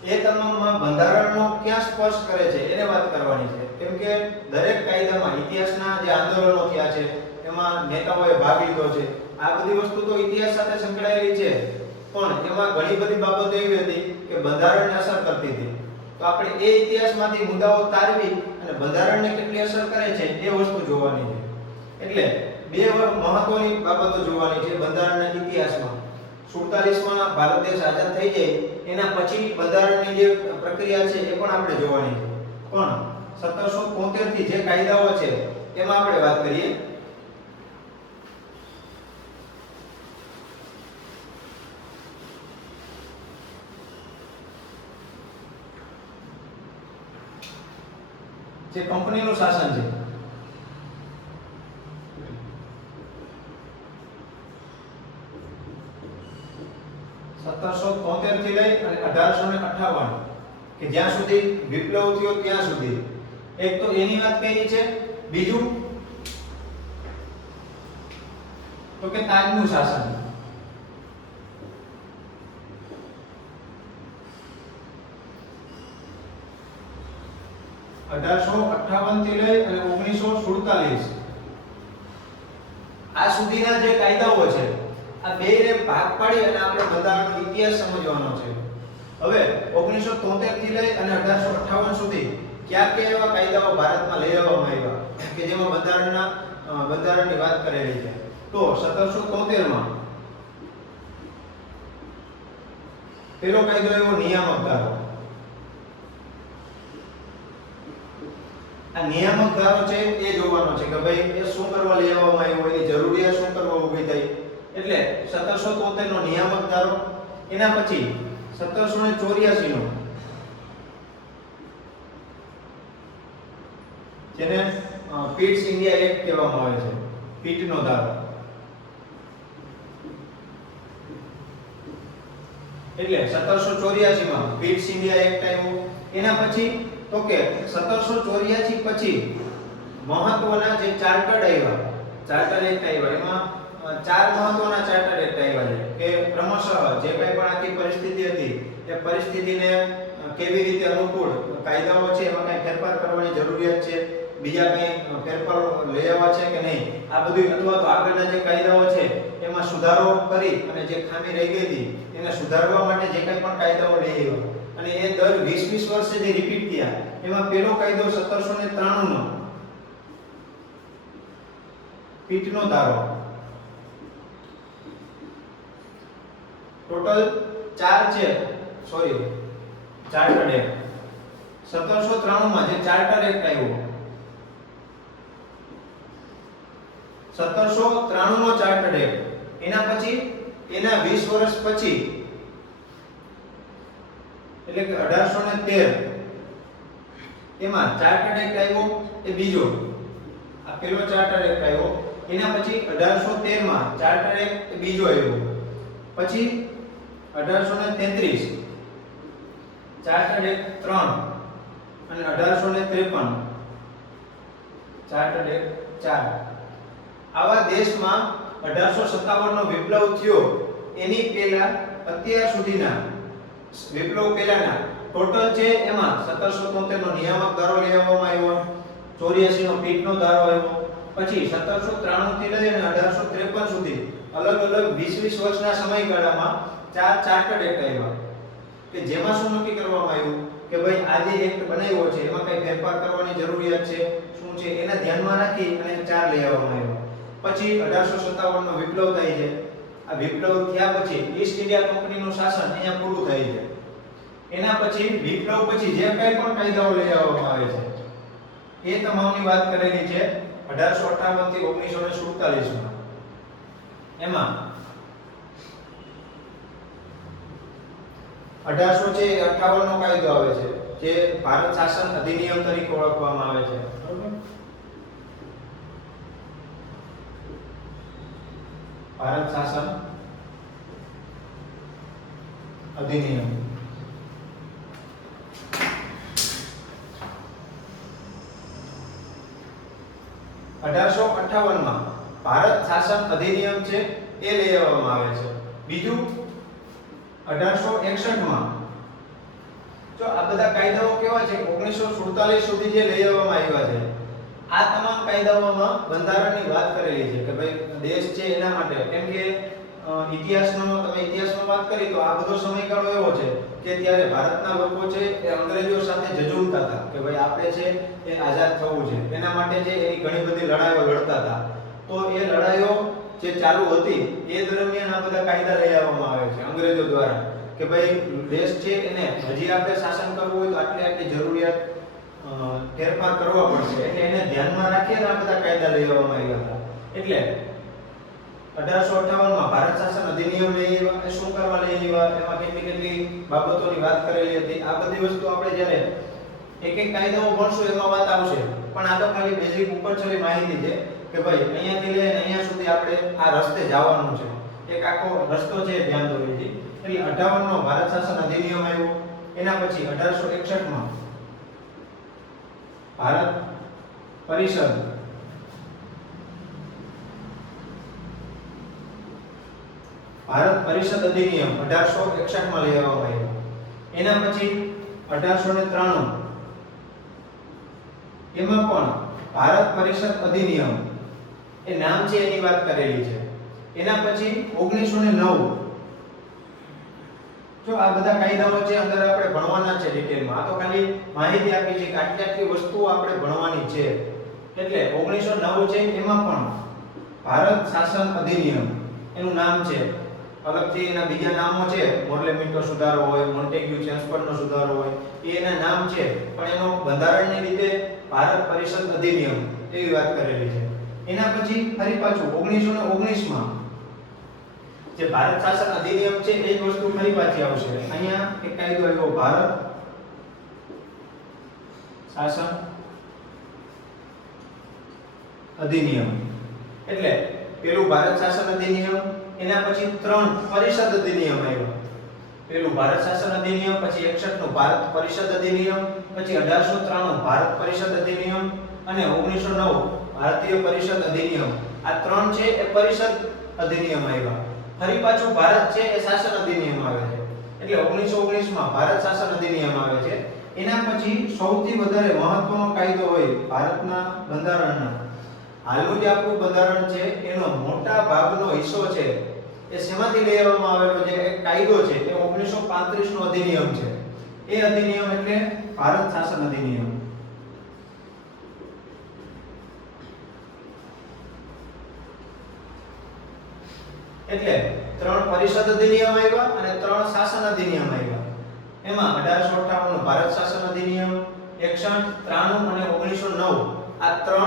એ તમામમાં બંધારણનો ક્યાં સ્પર્શ કરે છે એને વાત કરવાની છે. કેમ કે દરેક કાયદામાં ઇતિહાસના જે આંદોલનો થયા છે એમાં નેતાઓએ ભાગ લીધો છે. આ બધી વસ્તુ તો ઇતિહાસ સાથે સંકળાયેલી છે, પણ એમાં ઘણી બધી બાબતો એવી હતી કે બંધારણને અસર કરતી હતી. તો આપણે એ ઇતિહાસમાંથી મુદ્દાઓ તારવી અને બંધારણને કેટલી અસર કરે છે એ વસ્તુ જોવાની છે. એટલે બે મહત્વની બાબતો જોવાની છે બંધારણના ઇતિહાસમાં. 47 માં ભારત દેશ આઝાદ થઈ જાય એના પછી બંધારણની જે પ્રક્રિયા છે એ પણ આપણે જોવાની છે. પણ 1773 થી જે કાયદાઓ છે એમાં આપણે વાત કરીએ. જે કંપનીનું શાસન છે, 1773 થી લઈ અને 1858 કે જ્યાં સુધી વિપ્લવ થયો ત્યાં સુધી. એક તો એની વાત કરી છે, બીજું તો કે તાજનું શાસન. 1858 થી લઈ અને 1947 આ સુધીના જે કાયદાઓ છે આ બેને ભાગ પાડી અને આપણે બંધારણનો ઇતિહાસ સમજવાનો છે. હવે 1973 થી લઈ અને 1858 સુધી કયા કયા એવા કાયદાઓ ભારતમાં લઈ આવવામાં આવ્યા કે જેમાં બંધારણની વાત કરેલી છે. તો 1773 માં પેલો કાયદો એવો નિયામક ધારો. આ નિયામક ધારો છે એ જોવાનો છે કે ભાઈ એ શું કરવા લઈ આવવામાં આવ્યો, એની જરૂરિયાત શું કરવા ઊભી થઈ. એટલે 1773 નો નિયામક ધારો, એના પછી 1784 નો જેને પીટ્સ ઇન્ડિયા એક્ટ કહેવામાં આવે છે, પીટનો ધારો. એટલે 1784 માં પીટ્સ ઇન્ડિયા એક્ટ આવ્યો. એના પછી તો કે 1784 પછી મહત્વના જે ચાર્ટર્ડ આવ્યા, ચાર્ટર એક્ટ આવ્યા, એમાં ચાર મહત્વના ચાર્ટર એક્ટ આવ્યા છે કે ક્રમશઃ જે કંઈ પણ આખી પરિસ્થિતિ હતી એ પરિસ્થિતિને કેવી રીતે અનુકૂળ કાયદાઓ છે એમાં કંઈ ફેરફાર કરવાની જરૂરિયાત છે, બીજા કંઈ ફેરફારો લઈ આવવા છે કે નહીં, આ બધું, અથવા તો આગળના જે કાયદાઓ છે એમાં સુધારો કરી અને જે ખામી રહી ગઈ હતી એને સુધારવા માટે જે કંઈ પણ કાયદાઓ લઈ આવ્યા અને એ દર 20 વર્ષે જે રિપીટ થયા. એમાં પહેલો કાયદો 1793 નો પીટનો ધારો. ટોટલ 4 છે, સોરી ચાર્ટર એક્ટ. 1793 માં જે ચાર્ટર એક્ટ આવ્યો, 1793 નો ચાર્ટર એક્ટ, એના પછી એના 20 વર્ષ પછી એટલે કે 1813 એમાં ચાર્ટર એક્ટ આવ્યો એ બીજો. આ પહેલો ચાર્ટર એક્ટ આવ્યો, એના પછી 1813 માં ચાર્ટર એક્ટ એ બીજો આવ્યો. પછી 1833 ચાર્ટર એક્ટ 3 અને 1853 ચાર્ટર એક્ટ 4. આવા દેશમાં 1857 નો વિપ્લવ થયો એની પહેલા અત્યાર સુધીના વિપ્લવ પહેલાના ટોટલ છે એમાં 1773 નો નિયામક ધારો લઈ આવવામાં આવ્યો, 84 નો પીટનો ધારો આવ્યો, પછી 1793 થી લઈને 1853 સુધી અલગ અલગ 20 વર્ષના સમયગાળામાં ચાર ચાર્ટર્ડ એક્ટ આવ્યા કે જેમાં શું નક્કી કરવામાં આવ્યું કે ભાઈ આ જે એક્ટ બનાવ્યો છે એમાં કઈ ફેરફાર કરવાની જરૂરિયાત છે શું છે એને ધ્યાનમાં રાખી અને 4 લઈ આવવામાં આવ્યા. પછી 1857 નો વિપ્લવ થાય છે. આ વિપ્લવ થયા પછી ઈસ્ટ ઇન્ડિયા કંપનીનું શાસન અહીંયા પૂરું થાય છે. એના પછી વિપ્લવ પછી જે કંઈ પણ કાયદાઓ લઈ આવવામાં આવે છે એ તમામની વાત કરેલી છે 1858 થી 1947 માં. એમાં 1858 નો કાયદો આવે છે જે ભારત શાસન અધિનિયમ તરીકે ઓળખવામાં આવે છે. બરોબર? ભારત શાસન અધિનિયમ. 1858 માં ભારત શાસન અધિનિયમ છે એ લઈ આવવામાં આવે છે. બીજું 1861 માં જો આ બધા કાયદાઓ કેવા છે 1947 સુધી જે લઈ આવવામાં આવ્યા છે આ તમામ કાયદાઓમાં બંધારણની વાત કરેલી છે કે ભાઈ દેશ છે એના માટે. કેમ કે ઇતિહાસમાં વાત કરી તો આ બધો સમયગાળો એવો છે કે ત્યારે ભારતના લોકો છે એ અંગ્રેજો સાથે ઝઝૂમતા હતા કે ભાઈ આપણે છે એ આઝાદ થવું છે. એના માટે છે એની ઘણી બધી લડાઈઓ લડતા હતા. તો એ લડાઈઓ જે ચાલુ હતી એ દરમિયાન આ બધા કાયદા લઈ આવવામાં આવે છે અંગ્રેજો દ્વારા કે ભાઈ દેશ છે એને હજી આપણે શાસન કરવું હોય તો આટલી જરૂરિયાત ફેરફાર કરવા પડશે. એટલે એને ધ્યાનમાં રાખીને આ બધા કાયદા લઈ આવવામાં આવ્યા હતા. એટલે 1858 માં ભારત શાસન અધિનિયમ લઈ આવ્યા. એ શું કરવા લઈ આવ્યા એમાં કેટલી બાબતોની વાત કરેલી હતી. આ બધી વસ્તુ આપણે જ્યારે એક કાયદાઓ ભણશું એમાં વાત આવશે. પણ આ તો ખાલી બેઝિક ઉપરછરી માહિતી છે કે ભાઈ અહીંયાથી લઈને અહીંયા સુધી આપણે આ રસ્તે જવાનું છે. એક આખો રસ્તો છે ધ્યાન દોરી હતી. એટલે 58 નો ભારત શાસન અધિનિયમ આવ્યો. એના પછી 1861 માં ભારત પરિષદ અધિનિયમ 1861 માં લઈ આવવામાં આવ્યો. એના પછી 1893 એમાં પણ ભારત પરિષદ અધિનિયમ એ નામ છે એની વાત કરેલી છે. એના પછી 1909 જો આ બધા કાયદાઓ છે અંદર આપણે ભણવાના છે ડિટેલમાં. આ તો ખાલી માહિતી આપી છે કે આટલી વસ્તુઓ આપણે ભણવાની છે. એટલે 1909 છે એમાં પણ ભારત શાસન અધિનિયમ એનું નામ છે. અલગથી એના બીજા નામો છે મોર્લેમિન્ટો સુધારો હોય, મોન્ટેગ્યુ ચેમ્સફોર્ડનો સુધારો હોય એ એના નામ છે. પણ એનો બંધારણની રીતે ભારત પરિષદ અધિનિયમ એવી વાત કરેલી છે. એના પછી ફરી પાછું 1919 માં જે ભારત શાસન અધિનિયમ છે એ જ વસ્તુ ફરી પાછી આવશે. અહીંયા એક કાયદો આવ્યો ભારત શાસન અધિનિયમ. એટલે પેલું ભારત શાસન અધિનિયમ, એના પછી 3 પરિષદ અધિનિયમ આવ્યા. પેલું ભારત શાસન અધિનિયમ, પછી 61 નું ભારત પરિષદ અધિનિયમ, પછી 1893 ભારત પરિષદ અધિનિયમ અને 1909 ભારતીય પરિષદ અધિનિયમ. આ 3 છે એ પરિષદ અધિનિયમ આવ્યા. ફરી પાછું ભારત છે એ શાસન અધિનિયમ આવે છે. એટલે 1919 માં ભારત શાસન અધિનિયમ આવે છે. એના પછી સૌથી વધારે મહત્વનો કાયદો હોય ભારતના બંધારણના, હાલનું જે આપણું બંધારણ છે એનો મોટા ભાગનો હિસ્સો છે એ શેમાંથી લઈ આવવામાં આવેલો છે? એક કાયદો છે એ 1935 નો અધિનિયમ છે. એ અધિનિયમ એટલે ભારત શાસન અધિનિયમ. એટલે 3 પરિષદ અધિનિયમ આવ્યા અને 3 શાસન અધિનિયમ આવ્યા. એમાં 1858 નો ભારત શાસન અધિનિયમ, 61, 93 અને 1909 આ 3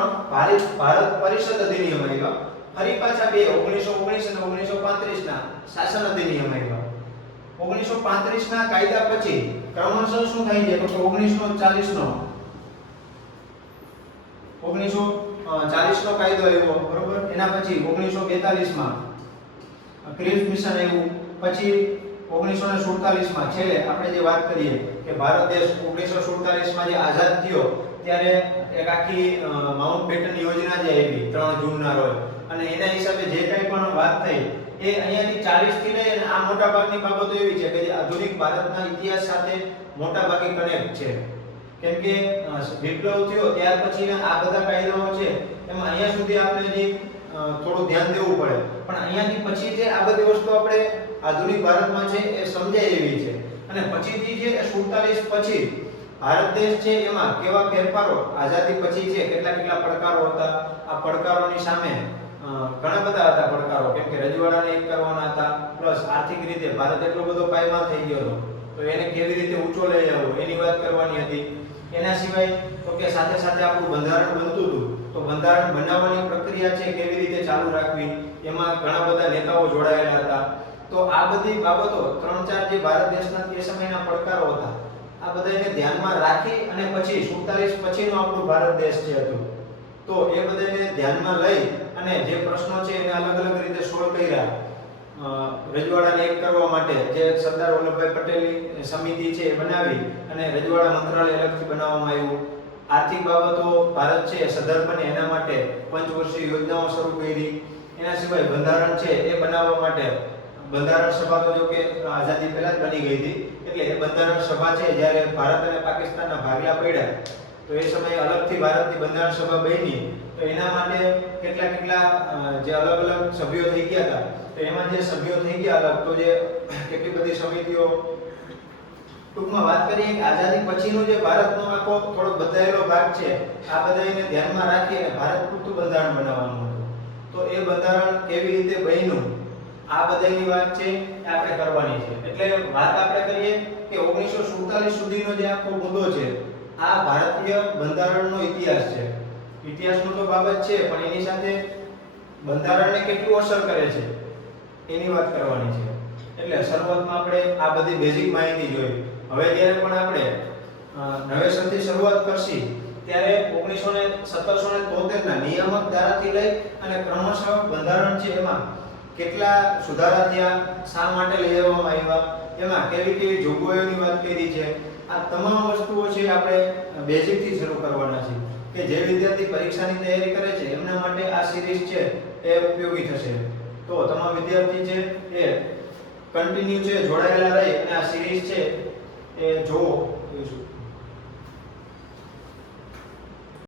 ભારત પરિષદ અધિનિયમ આવ્યા. ફરી પાછા બે 1919 અને 1935 ના શાસન અધિનિયમ આવ્યા. 1935 ના કાયદા પછી ક્રમશઃ શું થાય છે તો 1940 નો કાયદો આવ્યો, બરોબર. એના પછી 1942 માં ક્રિપ્સ મિશન આવ્યું. પછી 1947 માં છેલ્લે આપણે જે વાત કરીએ કે ભારત દેશ 1947 માં જે આઝાદ થયો ત્યારે એક આખી માઉન્ટબેટન યોજના જે આવી 3 જૂનના રોજ, અને એના હિસાબે જે કંઈ પણ વાત થઈ એ અહીંયાથી 40 થી લઈને આ મોટા ભાગની બાબતો એવી છે કે જે આધુનિક ભારતના ઇતિહાસ સાથે મોટા ભાગે કનેક્ટ છે. કેમ કે વિપ્લવ થયો ત્યાર પછીના આ બધા કાયદાઓ છે એમાં અહીંયા સુધી આપણે જે થોડું ધ્યાન દેવું પડે, પણ અહીંયાથી પછી જે આ બધી વસ્તુ આપણે આધુનિક ભારતમાં છે એ સમજાય એવી છે. અને પછીથી જે 47 પછી ભારત દેશ છે એમાં કેવા ફેરફારો આઝાદી પછી છે, કેટલા કેટલા પડકારો હતા, આ પડકારોની સામે ઘણા બધા હતા પડકારો, કેમ કે રજવાડાને એક કરવાના હતા, પ્લસ આર્થિક રીતે ભારત એટલો બધો પાયમાલ થઈ ગયો હતો તો એને કેવી રીતે ઊંચો લઈ આવવો એની વાત કરવાની હતી. એના સિવાય તો કે સાથે સાથે આપણું બંધારણ બનતું હતું તો બંધારણ બનાવવાની પ્રક્રિયા છે કેવી રીતે ચાલુ રાખવી, એમાં ઘણા બધા નેતાઓ જોડાયેલા હતા. તો આ બધી બાબતો ત્રણ ચાર જે ભારત દેશના તે સમયના પડકારો હતા આ બધાને ધ્યાનમાં રાખી અને પછી 47 પછીનો આપણો ભારત દેશ જે હતો તો એ બધાને ધ્યાનમાં લઈ અને જે પ્રશ્નો છે એને અલગ અલગ રીતે સોલ્વ કર્યા. રજવાડાને એક કરવા માટે જે સરદાર વલ્લભભાઈ પટેલની સમિતિ છે એ બનાવી અને રજવાડા મંત્રાલય અલગથી બનાવવામાં આવ્યું. આર્થિક બાબતો ભારત છે સધર બને એના માટે પંચવર્ષીય યોજનાઓ શરૂ કરી. એના સિવાય બંધારણ છે એ બનાવવા માટે બંધારણ સભા તો જો કે આઝાદી પહેલા જ બની ગઈ હતી એટલે એ બંધારણ સભા છે જ્યારે ભારત અને પાકિસ્તાનના ભાગલા પડ્યા તો એ સમયે અલગથી ભારતની બંધારણ સભા બની તો એના માટે કેટલા જે અલગ અલગ સભ્યો થઈ ગયા હતા તો એમાં જે સભ્યો થઈ ગયા અલગ તો જે કેટલી બધી સમિતિઓ, ટૂંકમાં વાત કરીએ કે આઝાદી પછીનો જે ભારતનો આખો થોડો બદલાયેલો ભાગ છે આ બધાને ધ્યાનમાં રાખી અને ભારત પૂરતું બંધારણ બનાવવાનું હતું. તો એ બંધારણ કેવી રીતે બન્યું આ બધાની વાત છે આપણે કરવાની છે. એટલે વાત આપણે કરીએ કે 1947 સુધીનો જે આખો મુદ્દો છે આ ભારતીય બંધારણનો ઇતિહાસ છે. ઇતિહાસનો તો બાબત છે પણ એની સાથે બંધારણને કેટલું અસર કરે છે એની વાત કરવાની છે. એટલે શરૂઆતમાં આપણે આ બધી બેઝિક માહિતી જોઈ. હવે જ્યારે પણ આપણે નવેસરથી શરૂઆત કરશી ત્યારે 1773 ના નિયામક ધારાથી લઈ અને ક્રમશઃ બંધારણ છે એમાં કેટલા સુધારા થયા, શા માટે લઈ આવવામાં આવ્યા, એમાં કેવી કેવી જોગવાઈઓની વાત કરી છે. આ તમામ વસ્તુઓ છે આપણે બેઝિક થી શરૂ કરવાના છે કે જે વિદ્યાર્થી પરીક્ષાની તૈયારી કરે છે એમના માટે આ સિરીઝ છે એ ઉપયોગી થશે. તો તમામ વિદ્યાર્થી છે એ કન્ટિન્યુ છે જોડાયેલા રહી અને આ સિરીઝ છે એ જોવો.